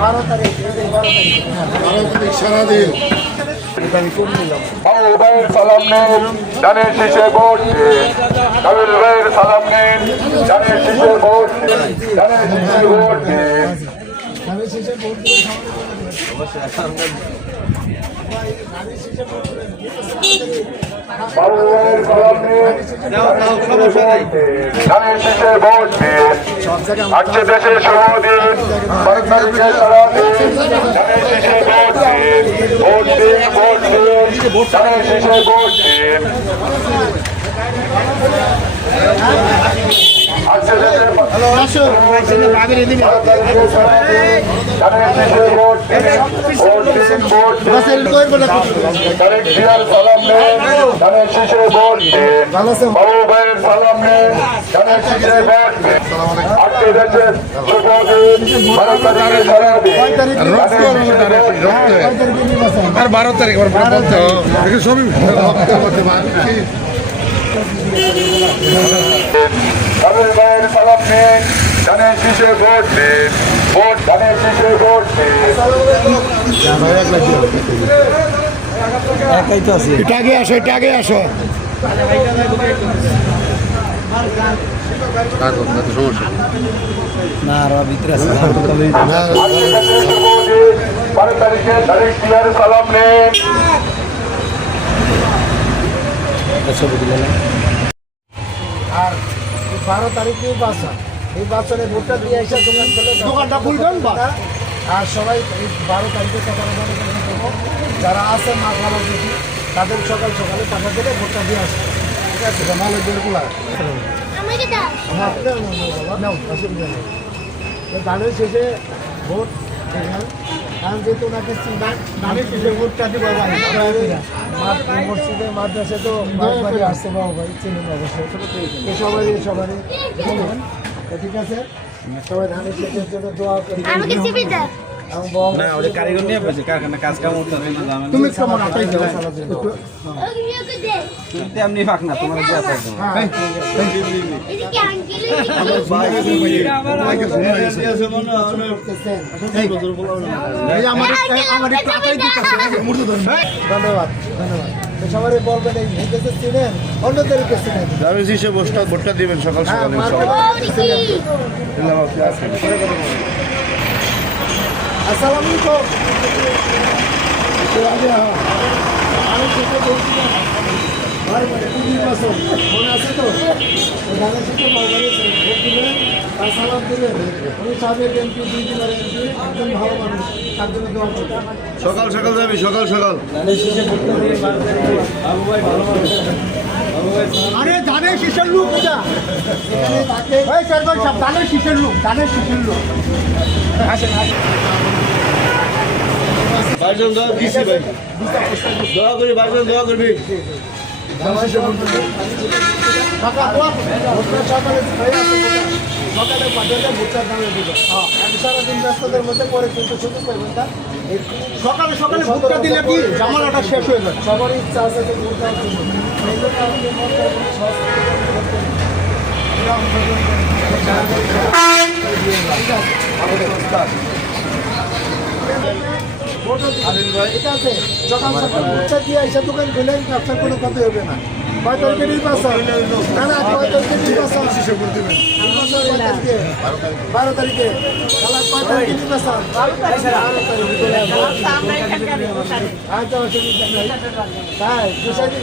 বারো তারিখ বারো তারিখ ভোট দিন ভাইয়ের সালাম নেন ডানের শীষে ভোট বাবু ভাইয়ের সালাম নেন ডানের শীষে ভোট সারা ডানের শীষে ভোট আজকে দেশের ডানের ভোট দিন ভোট দিন ভোট দিন ভোট দিন আর বারো তারিখ সবই বাবু ভাইয়ের সালাম নেন ধানের শীষে ভোট দিন ভোট ধানের শীষে ভোট দিন এটা আগে আসো, এটা আগে আসো। আজকে দেশের জিয়ার সালাম নেন। আর এই বারো তারিখে বাসা এই বাচ্চারে ভোটটা দিয়ে এসে দোকান খুলে দোকানটা খুলবেন আর সবাই এই বারো তারিখে সকালে যারা আছে মা ভালো দেখি তাদের সকাল সকালে টাকা দেবে ভোটটা দিয়ে আসবে। ঠিক আছে? মালের বেরগুলা নাও, বাবা, নাও, অসুবিধা নেই। ধানের শেষে ভোট কারণ যেহেতু ওনাকে চিন- ধানের শেষে ভোটটা দিব ভাই মাঠ- মসজিদে মাদ্রাসে তো আসছে বাবা ভাই চিনেন অবশ্যই। সবারই তো ঠিক আছে? সবাই ধানের জন্য দোয়া করি না কারিগর নিয়ে পেয়েছে কারখানা কাজ কাম করতে হবে? না জামেলা। তুমি কেমন আটাই যাও সারা দিন ওকে ওকে দে তুমি তো এমনি ফাঁক না তোমার দেওয়া থাকবে না। হ্যাঁ। আঙ্কেল ধন্যবাদ ধন্যবাদ। তো সবাই বলবেন এই নিজেকে চিনেন অন্যদেরকে চিনেন যাবে শীষে ভোটটা দিবেন সকাল হ্যাঁ সকাল মার্কেটে আসসালামু আলাইকুম। আমি সেটা বলছি না ভাই কি মনে আছে তো ভোট দিলেন তার সালাম দিলেন উনি সাবেক এমপি দুই দিনের এমপি একজন ভালো মানুষ তার জন্য দোয়া করবেন সকাল সকাল যাবি সকাল সকাল। আরে ধানের শীষের লোক এটা ওই সরকার সব ধানের শীষের লোক ধানের শীষের লোক। ভাইজান দোয়া দিছি ভাই। দোয়া করি ভাইজান দোয়া করবি সকালে হয়ে আছে সকালে পাঠালে ভোটটার দামে দিবে আমি সারাদিন ব্যস্ততার মধ্যে পরে কিন্তু সুযোগ পাইবেন না সকালে সকালে ভোটটা দিলে কি জামালাটা শেষ হয়ে যাবে? সবারই ইচ্ছা আছে সকাল সকাল ভোটটা দিয়ে হবে না কয় তারিখে নির্বাচন না না কয় নির্বাচন কয় বারো তারিখে খেলার কয় আচ্ছা নেই তাই বিষয়টি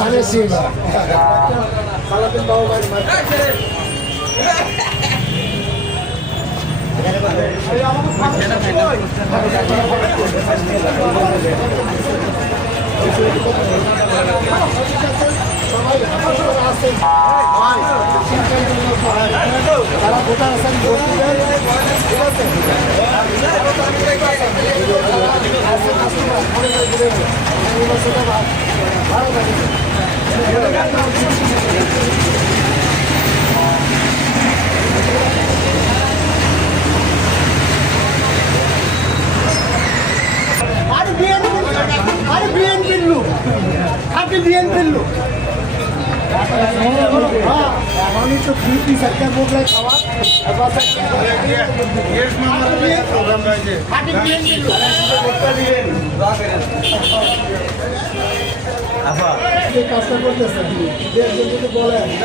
ধানের শেষ সালাদিন বাবু ভাই তারা ভোটার আছেন ভোট দিবেন ঠিক আছে আসেন, আসেন, ভালো করে দিবেন। নির্বাচনে ভালো ভালো থাকে আরে বিএনপি আরে বিএনপির লোক খাটি বিএনপির লোক আমি তো ফিফটি সরকার বদলাই খাওয়া খাটি বিএনপির লোক যে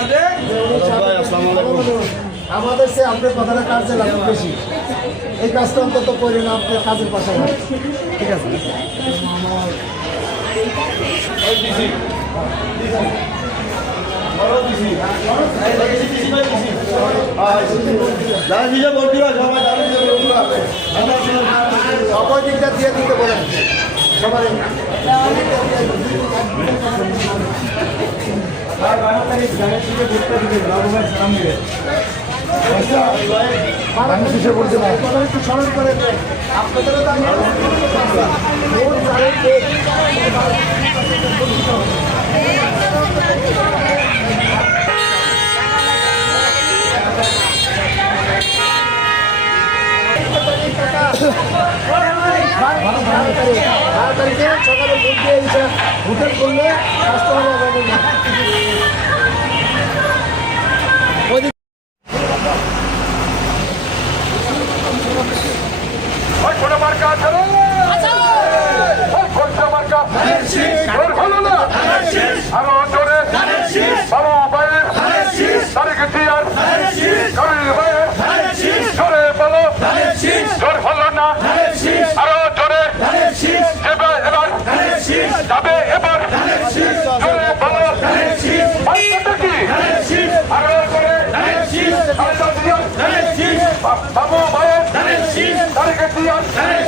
যে উনি ছাত্র- আমাদের সে আপনার কথাটা কাজে লাগে বেশি? এই কাজটা অন্তত করে না আপনার কাজের পাশাপাশি। ঠিক আছে? সবাই দিকটা দিয়ে দিতে বলেন একটু স্মরণ করে আপনাদেরও তো আমি ভোট জানেন যে বারো তারিখে সকালে ভোট দিয়ে দিচ্ছে ভোটের করলে স্বাস্থ্য হবে না মার্কা আছে রে? ওই কোনটা মার্কা? জোর হলো না? আরও জোরে? বাবু ভাইয়ের তারিখ দিয়ার কবির ভাইয়ের জোরে বলো জোর হলো না আরও জোরে এবার এবার যাবে এবার জোরে বলো মার্কাটা কি আরও জোরে আরও দিয়ার বাবু ভাইয়ের তারিখ দিয়ার কবির ভাইয়ের আসুন দিয়ার সারা বাংলা আরও জোরে জোর হলো না জোরে বলো তারিখ দিয়ার নিজে